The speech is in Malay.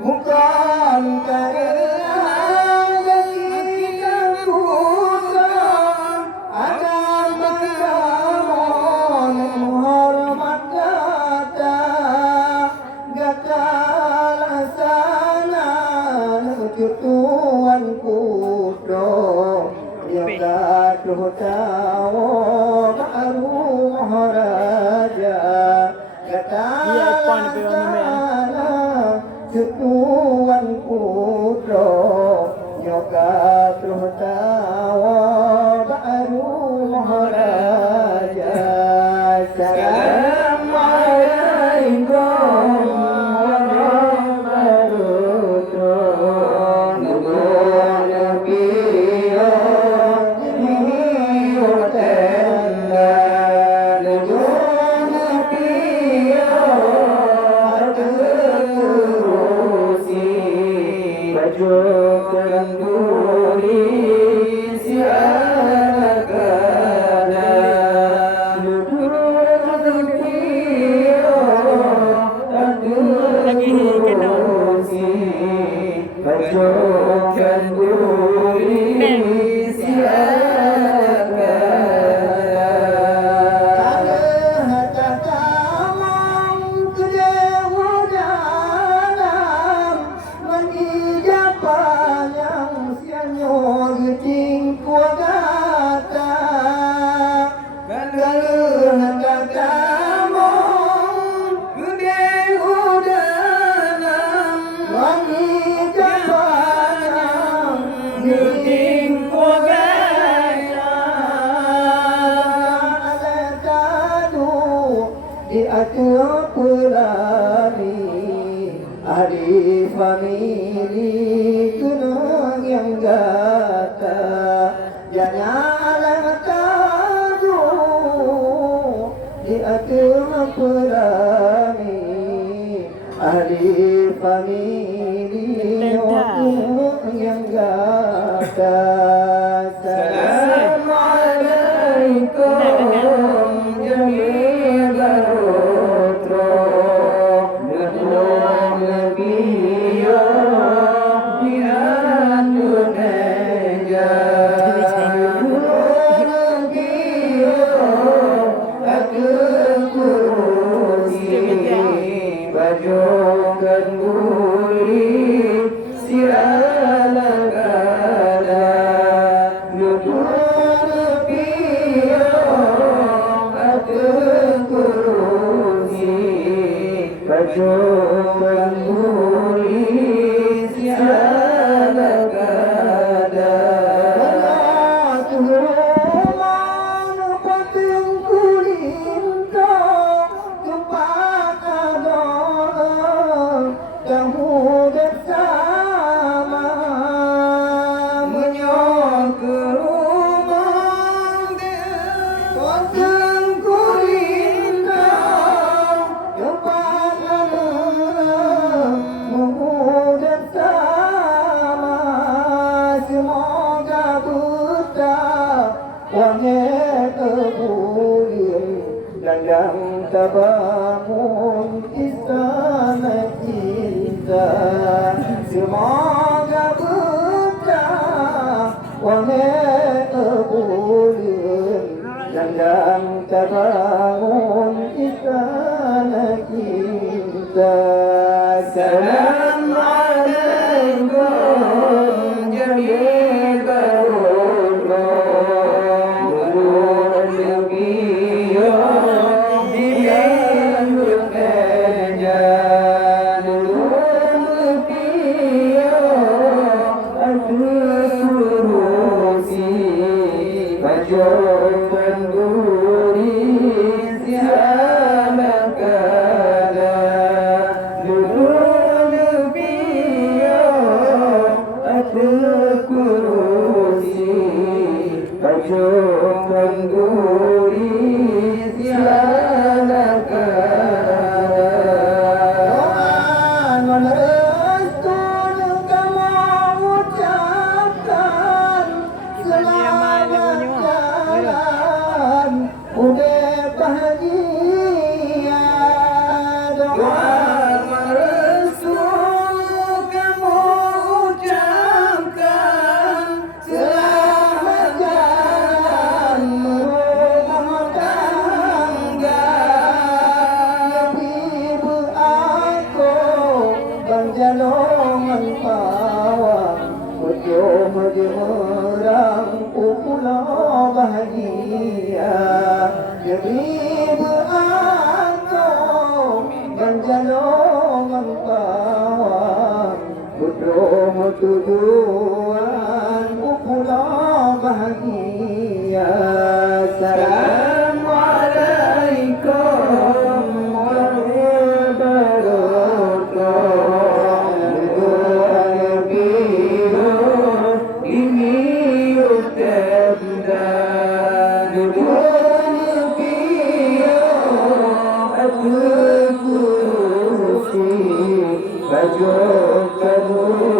bukan karena kita dosa akan berkawan menghormat kata gakala sana tuan kudo yang gaduh tawo baru maharaja gakala sana tuan kudo yang gaduh tawo baru maharaja. Assalamualaikum ahli famili kunang yang gata jangan tahu di atur perami ahli famili kunang yang gata. Assalamualaikum jamil barotro terbangun istana cinta semoga betah wahai kebulun dan terbangun istana cinta. Assalamualaikum jamil barotro Dulu jalongan pawang ujung jemerang pulau bahagia demi berantong dan jalongan pawang ujung tujuan pulau bahagia. Assalamualaikum Baju